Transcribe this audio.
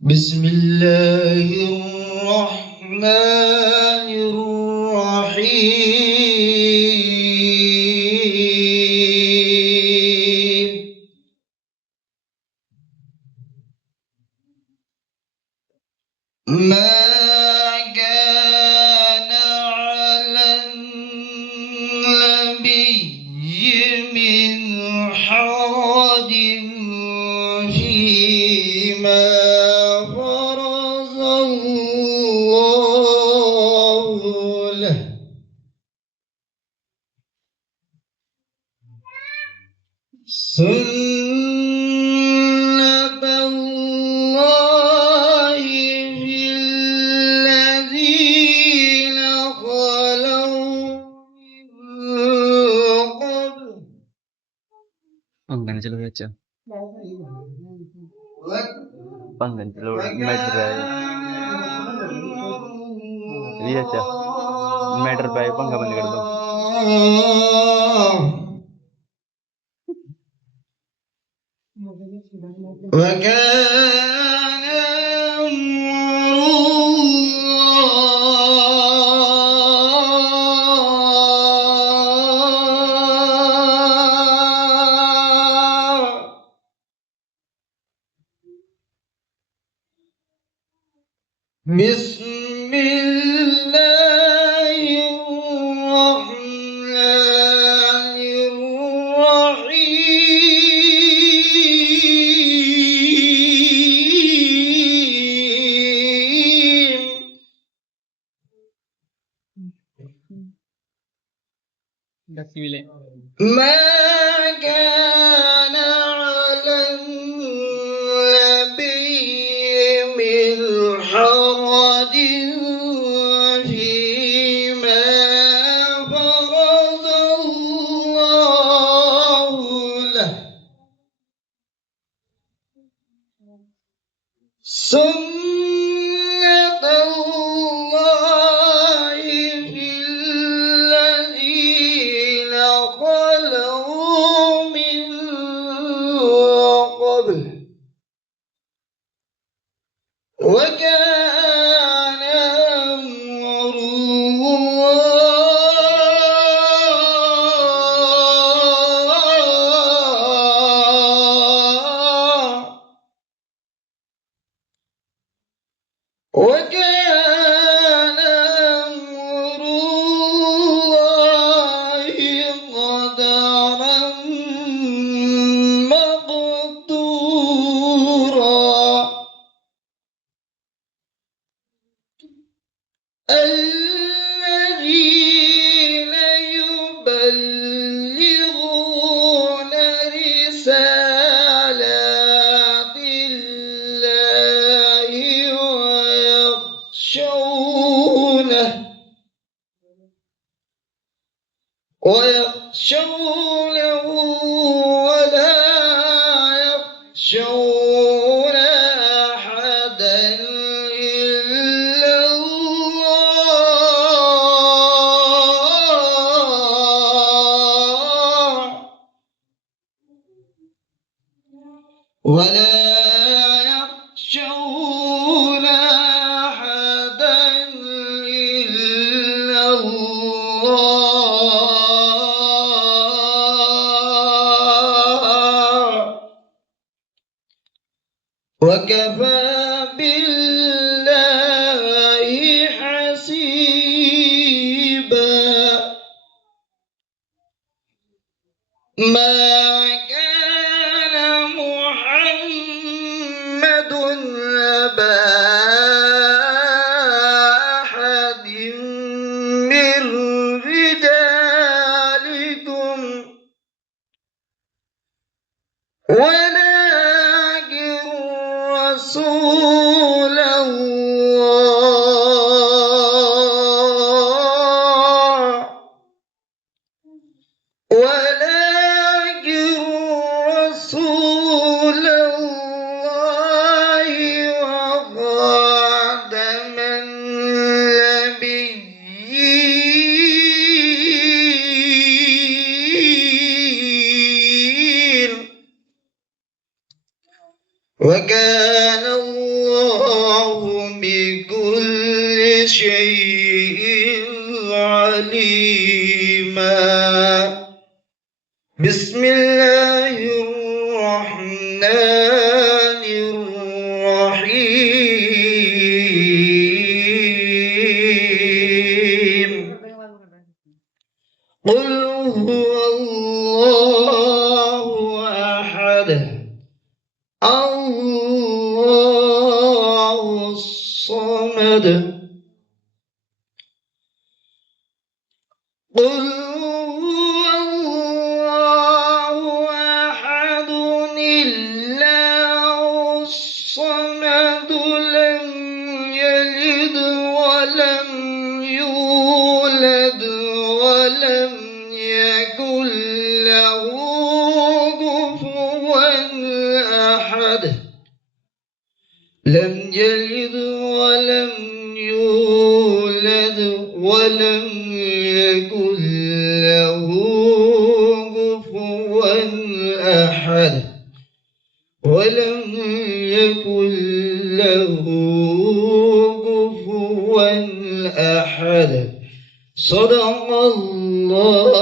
بسم الله الرحمن الرحيم ما كان على النبي من حرج فيما فرض الله له سنة الله في الذين خلوا من قبل Pangganjal aja. Pangganjal matter aja. Ini aja. Matter baik panggaman करदो. وكان بسم الله الرحمن الرحيم ما كان على النبي من حرج فيما فرض الله له سنة الله في الذين خلوا من قبل وكان أمر وكان أمر الله قدرا مقدورا الذين يبلغون رسالات الله ويخشونه ولا يخشون أحدا إلا الله ولا يخشون أحدا إلا الله وكفى بالله حسيبا ما كان محمد أبا أحد من رجالكم ولكن رسول الله ولكن رسول الله وخاتم النبيين وكان الله بكل شيء عليما. بسم الله الرحمن الرحيم. قل هو الله أحد الله الصمد. قل هو الله أحد الله الصمد لم يلد ولم يولد ولم يكن له كفوا أحد. لم يلد ولم يولد ولم يكن له كفوا أحد. ولم يكن له كفوا أحد. صدق الله